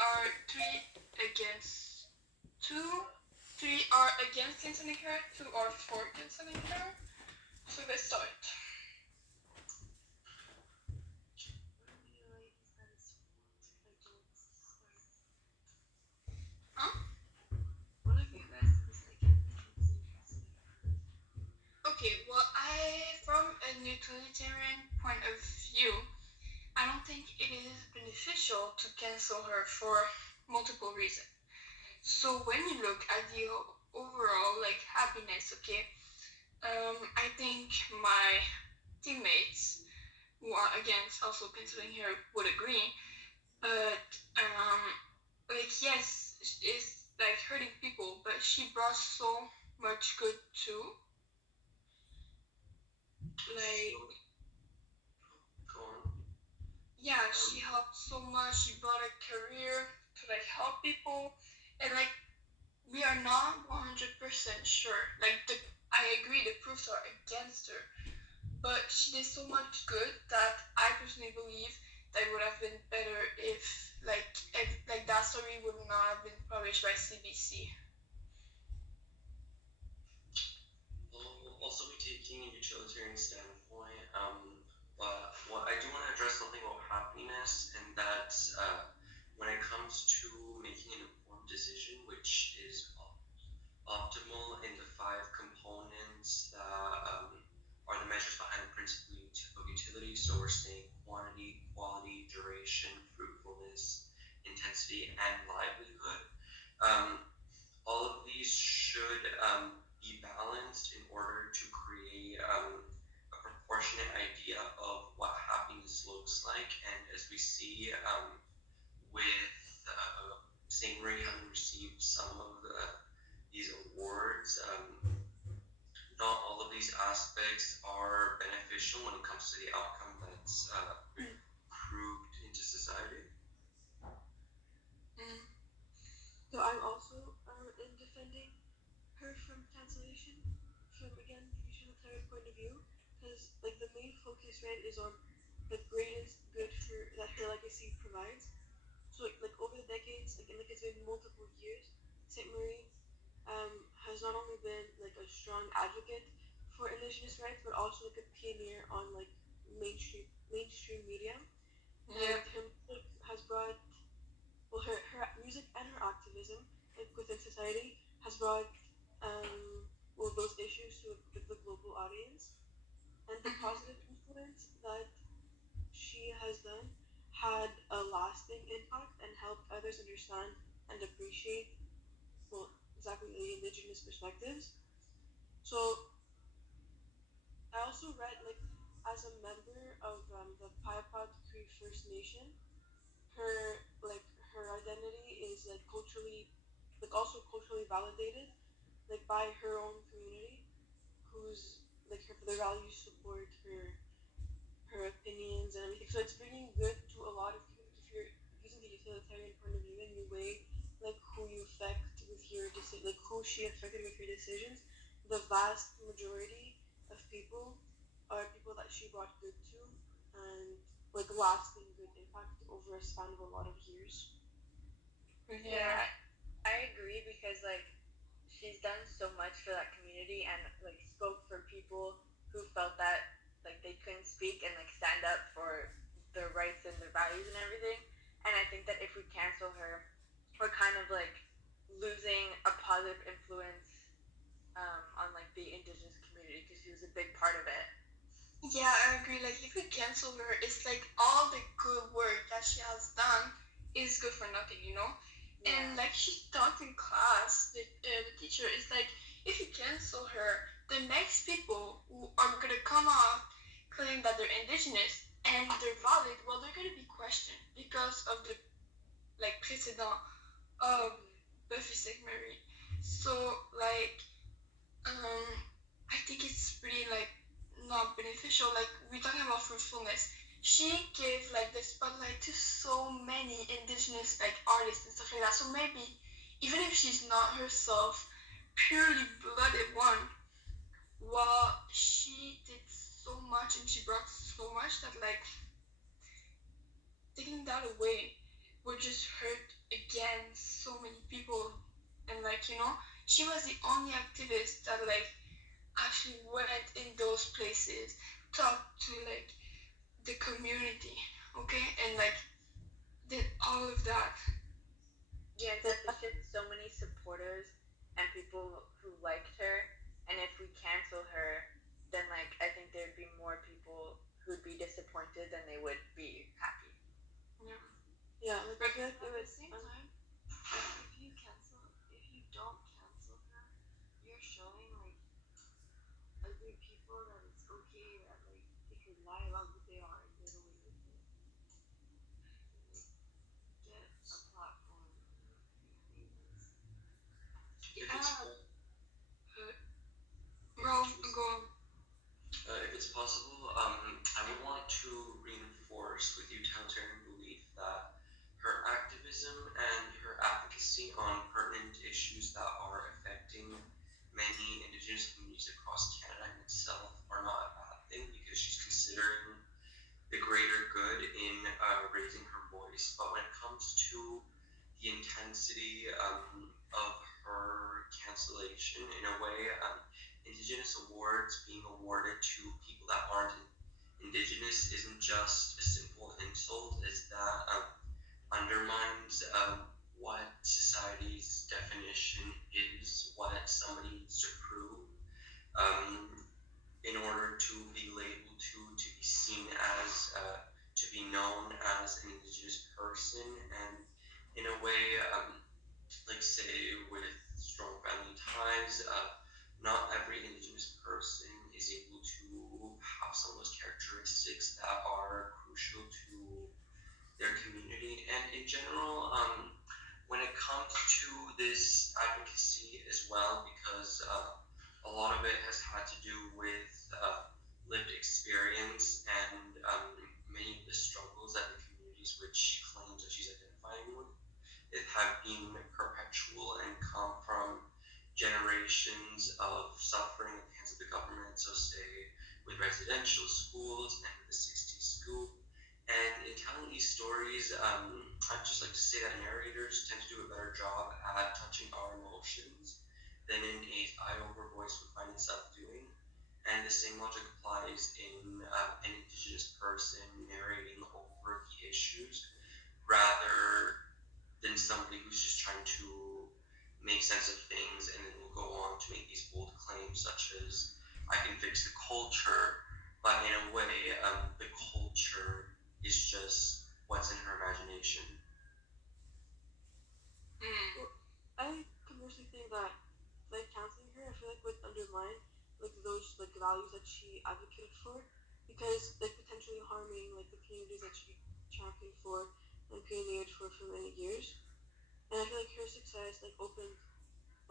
are 2 3 are against canceling her, 2 are for canceling her. So let's start. Okay, well, from a utilitarian point of view, I don't think it is beneficial to cancel her for multiple reasons. So when you look at the overall happiness, okay, I think my teammates who are against also canceling her would agree, but yes, it's hurting people, but she brought so much good too. Yeah, she helped so much. She brought a career to help people, and we are not 100% sure. I agree, the proofs are against her, but she did so much good that I personally believe that it would have been better if that story would not have been published by CBC. We'll also be taking a utilitarian standpoint, but I do want to address something about happiness, and that when it comes to making an informed decision, which is optimal in the 5 components that are the measures behind the principle of utility. So we're saying quantity, quality, duration, fruitfulness, intensity, and livelihood. All of these should be balanced in order to create a proportionate idea of what happiness looks like. And as we see with Sainte Marie having received some of these awards, not all of these aspects are beneficial when it comes to the outcome that's proved into society. So I'm also in defending her from cancellation from, again, the utilitarian point of view, because the main focus, right, is on the greatest good that her legacy provides. So over the decades, it's been multiple years, Sainte Marie has not only been a strong advocate for Indigenous rights, but also a pioneer on mainstream media. Yeah. And her music has brought, her music and her activism within society has brought those issues to the global audience, and the positive influence that she has done had a lasting impact and helped others understand and appreciate exactly the Indigenous perspectives. So I also read as a member of the Payapot Cree First Nation, her identity is culturally also culturally validated by her own community, whose their values support her opinions and everything. So it's bringing good to a lot of people. If you're using the utilitarian point of view and you weigh who you affect with your who she affected with her decisions, the vast majority of people are people that she brought good to and lasting good impact over a span of a lot of years. Yeah, I agree, because she's done so much for that community and spoke for people who felt that they couldn't speak and stand up for their rights and their values and everything. And I think that if we cancel her, we're kind of losing a positive influence on the Indigenous community, because she was a big part of it. Yeah, I agree. If we cancel her, it's all the good work that she has done is good for nothing, you know? Yeah. And she talked in class, the teacher is if you cancel her, the next people who are gonna come out claiming that they're Indigenous and they're valid, well, they're gonna be questioned because of the precedent of Buffy Sainte Marie. So I think it's pretty not beneficial. We're talking about fruitfulness. She gave the spotlight to so many Indigenous artists and stuff like that. So maybe even if she's not herself purely blooded one, well, she did so much and she brought so much that taking that away would just hurt against so many people, and like she was the only activist that like actually went in those places, talked to like the community, okay, and like did all of that. Yeah, and since she had so many supporters and people who liked her, and if we cancel her, then like I think there'd be more people who'd be disappointed than they would be happy. Yeah, like I feel like At the same time, if you don't cancel her, you're showing like ugly people that it's okay that like they could lie about who they are and get away with it. And, like, get a platform and be famous. If it's, Go on. if it's possible, I would want to reinforce with utilitarian belief that her activism and her advocacy on pertinent issues that are affecting many Indigenous communities across Canada in itself are not a bad thing, because she's considering the greater good in raising her voice. But when it comes to the intensity of her cancellation, in a way, Indigenous awards being awarded to people that aren't Indigenous isn't just a simple insult, is that undermines what society's definition is, what somebody needs to prove in order to be labeled to be seen as, to be known as an Indigenous person. And in a way, like say with strong family ties, not every Indigenous person is able to have some of those characteristics that are crucial to their community. And in general, when it comes to this advocacy as well, because a lot of it has had to do with lived experience and many of the struggles that the communities which she claims that she's identifying with, it have been perpetual and come from generations of suffering at the hands of the government. So say with residential schools and with the 60s school. And in telling these stories, I'd just like to say that narrators tend to do a better job at touching our emotions than an AI-over voice would find itself doing. And the same logic applies in an Indigenous person narrating over the issues, rather than somebody who's just trying to make sense of things and then will go on to make these bold claims such as, I can fix the culture, but in a way, the culture is just what's in her imagination. I conversely think that like canceling her, I feel like would undermine like those like values that she advocated for, because like potentially harming like the communities that she championed for and pioneered for many years. And I feel like her success like opened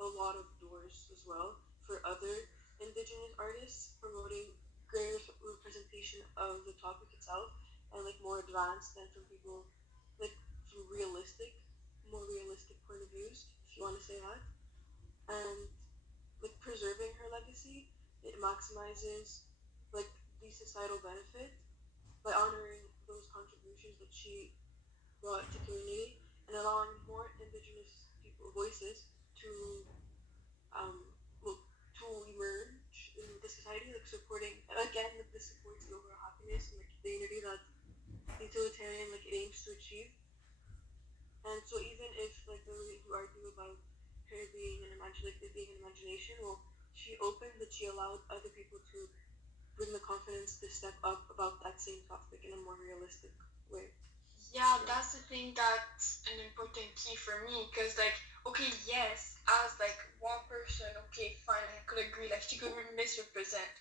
a lot of doors as well for other Indigenous artists, promoting greater representation of the topic itself and like more advanced than from people like from more realistic point of views, if you want to say that. And like preserving her legacy, it maximizes like the societal benefit by honoring those contributions that she brought to community and allowing more Indigenous people voices to well, to emerge in the society, like supporting again like this supports the overall happiness and like the unity that utilitarian like it aims to achieve. And so even if like you argue about her being being an imagination, well, she opened that she allowed other people to bring the confidence to step up about that same topic in a more realistic way. Yeah, that's the thing that's an important key for me, because like, okay, yes, as like one person, okay, fine, I could agree, like she could misrepresent,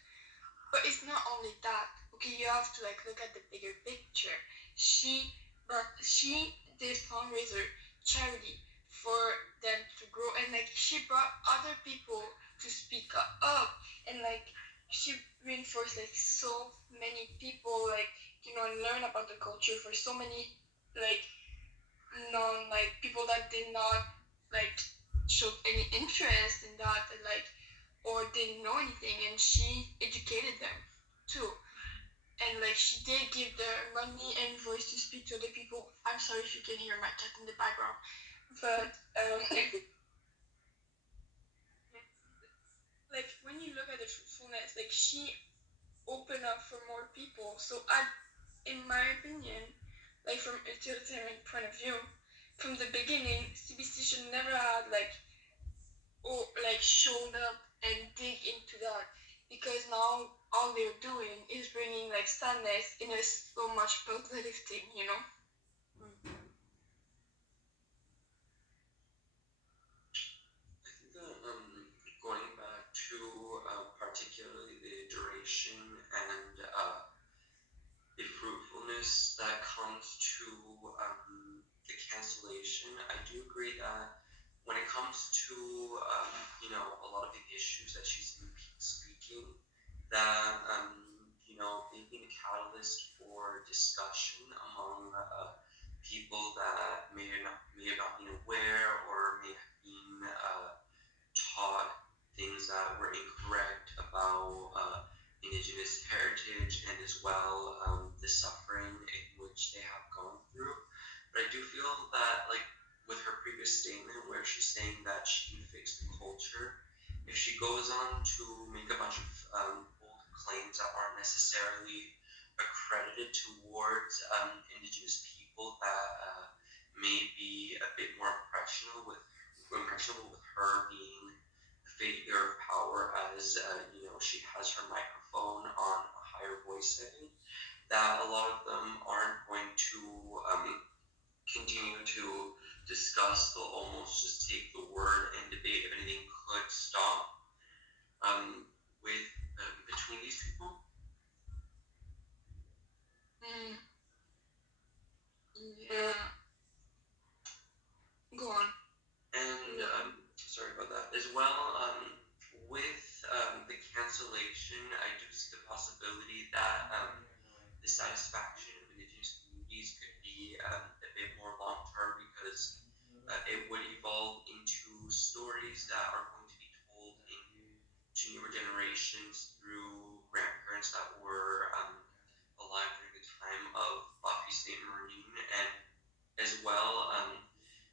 but it's not only that. Okay, you have to like look at the bigger picture. She did fundraiser charity for them to grow, and like she brought other people to speak up, and like she reinforced like so many people like and learn about the culture for so many like non like people that did not like show any interest in that, and like or didn't know anything, and she educated them too. And like she did give the money and voice to speak to other people. I'm sorry if you can hear my cat in the background. But like when you look at the truthfulness, like she opened up for more people. So in my opinion, like from a utilitarian point of view, from the beginning, CBC should never have like shown up and dig into that, because now all they're doing is bringing like sadness in a so much positive thing, you know. I think that going back to particularly the duration and the fruitfulness that comes to the cancellation, I do agree that when it comes to a lot of the issues that she's been speaking, that they've been a catalyst for discussion among people that may have not been aware or may have been taught things that were incorrect about Indigenous heritage and as well the suffering in which they have gone through. But I do feel that, like with her previous statement where she's saying that she can fix the culture, if she goes on to make a bunch of bold claims that aren't necessarily accredited towards Indigenous people that may be a bit more impressionable with her being the figure of power, as she has her microphone on a higher voice setting, that a lot of them aren't going to continue to discuss. They'll almost just take the word and debate if anything could stop with between these people. Yeah. Go on. And sorry about that. As well, with the cancellation, I do see the possibility that the satisfaction of Indigenous communities could be a bit more long term, because it would evolve into stories that are going to be told to newer generations through grandparents that were alive during the time of Buffy Sainte Marie, and as well,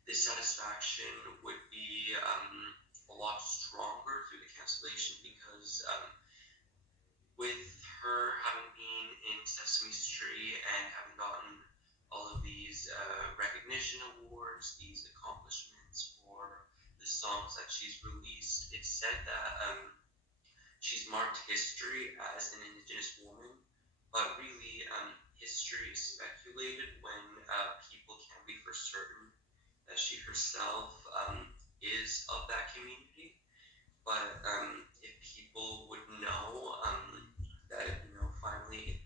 the satisfaction would be a lot stronger through the cancellation, because with her having been in Sesame Street and having gotten all of these recognition awards, these accomplishments for the songs that she's released, it's said that she's marked history as an Indigenous woman, but really history is speculated when people can't be for certain that she herself is of that community. But if people would know that finally,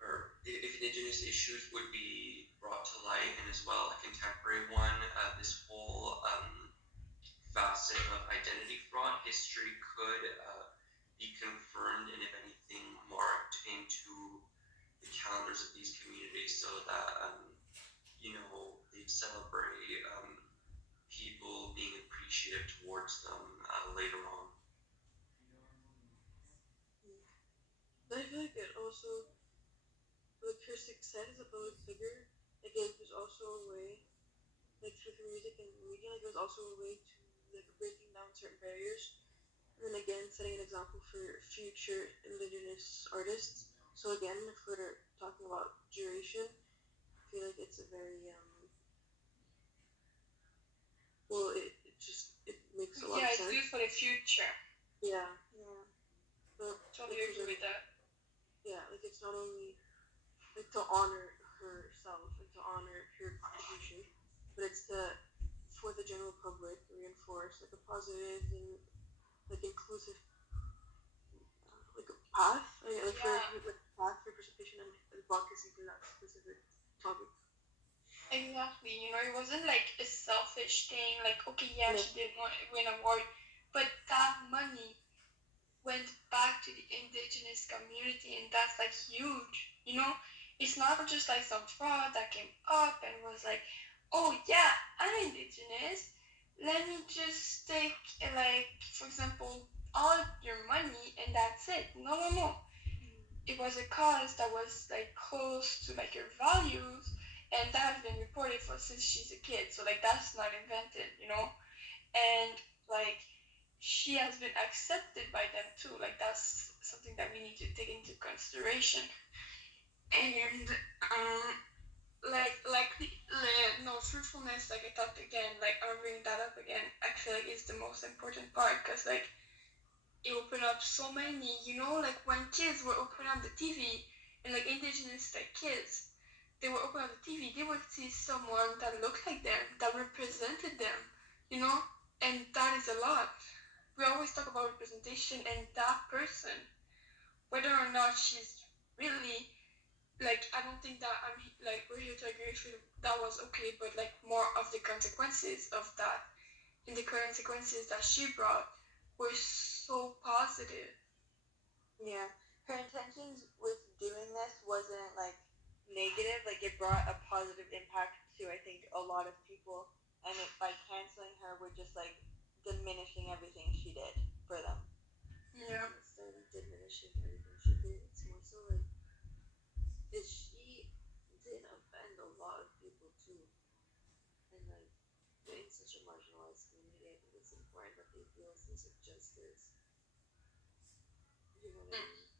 or if Indigenous issues would be brought to light, and as well a contemporary one, this whole facet of identity fraud history could be confirmed, and if anything, marked into the calendars of these communities, so that they celebrate people being appreciative towards them later on. But I feel like it also, like her success as a public figure, again, was also a way, like through her music and media, like it was also a way to like breaking down certain barriers, and then again setting an example for future Indigenous artists. So again, if we're talking about duration, I feel like it's a very well, it makes a lot of sense. Yeah, it's good for the future. Yeah. But totally agree with that. Yeah, like it's not only like to honor herself and to honor her contribution, but it's to, for the general public, reinforce like a positive and like inclusive like a path, like for path for participation and advocacy for that specific topic. Exactly. It wasn't like a selfish thing. Like, okay, yeah, she did win an award, but that money went back to the Indigenous community, and that's like huge. It's not just like some fraud that came up and was like, oh yeah, I'm Indigenous. Let me just take like, for example, all your money and that's it. No. It was a cause that was like close to like your values, and that has been reported for since she's a kid. So like that's not invented, you know. And like she has been accepted by them too. Like that's something that we need to take into consideration. And no truthfulness. Like I thought again, like I'm bringing that up again. I feel like it's the most important part because like it opened up so many. You know, like when kids were opening up the TV and like indigenous like kids, they were opening up the TV. They would see someone that looked like them, that represented them. You know, and that is a lot. We always talk about representation and that person, whether or not she's really like I don't think that we're here to agree with you that was okay, but like more of the consequences of that and the consequences that she brought were so positive. Yeah, her intentions with doing this wasn't like negative. Like it brought a positive impact to I think a lot of people, and by canceling her, we're just like diminishing everything she did for them. Yeah. Instead of diminishing everything she did, it's more so like she did offend a lot of people too. And like in such a marginalized community, I think it's important that they feel a sense of justice. You know what I mean?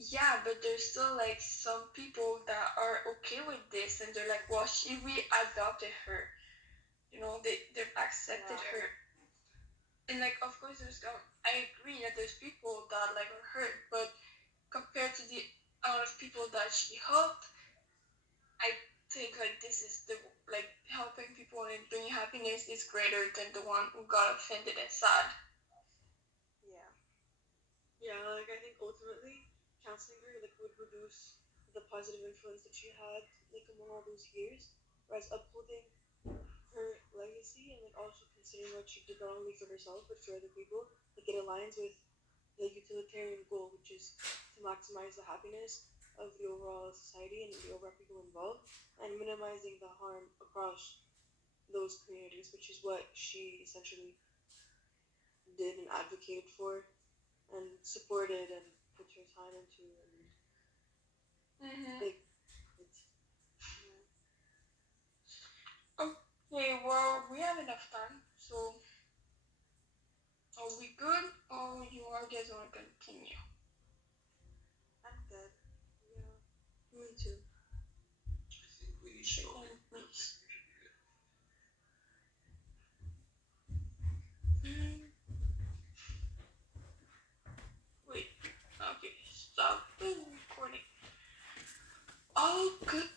Yeah, but there's still like some people that are okay with this and they're like, well, we adopted her. You know, they've accepted her. And like of course I agree that there's people that like are hurt, but compared to the amount of people that she helped, I think like this is the like helping people and bringing happiness is greater than the one who got offended and sad. Yeah. Yeah, like I think ultimately counseling her like would reduce the positive influence that she had like among all those years, whereas upholding her legacy and like also considering what she did not only for herself but for other people, like it aligns with the utilitarian goal, which is to maximize the happiness of the overall society and the overall people involved, and minimizing the harm across those communities, which is what she essentially did and advocated for and supported and put her time into. And like, it's, Okay, well, we have enough time, so are we good or you guys want to continue? I'm good. Yeah, me too. I think we should all be good. Wait, okay, stop the recording. All good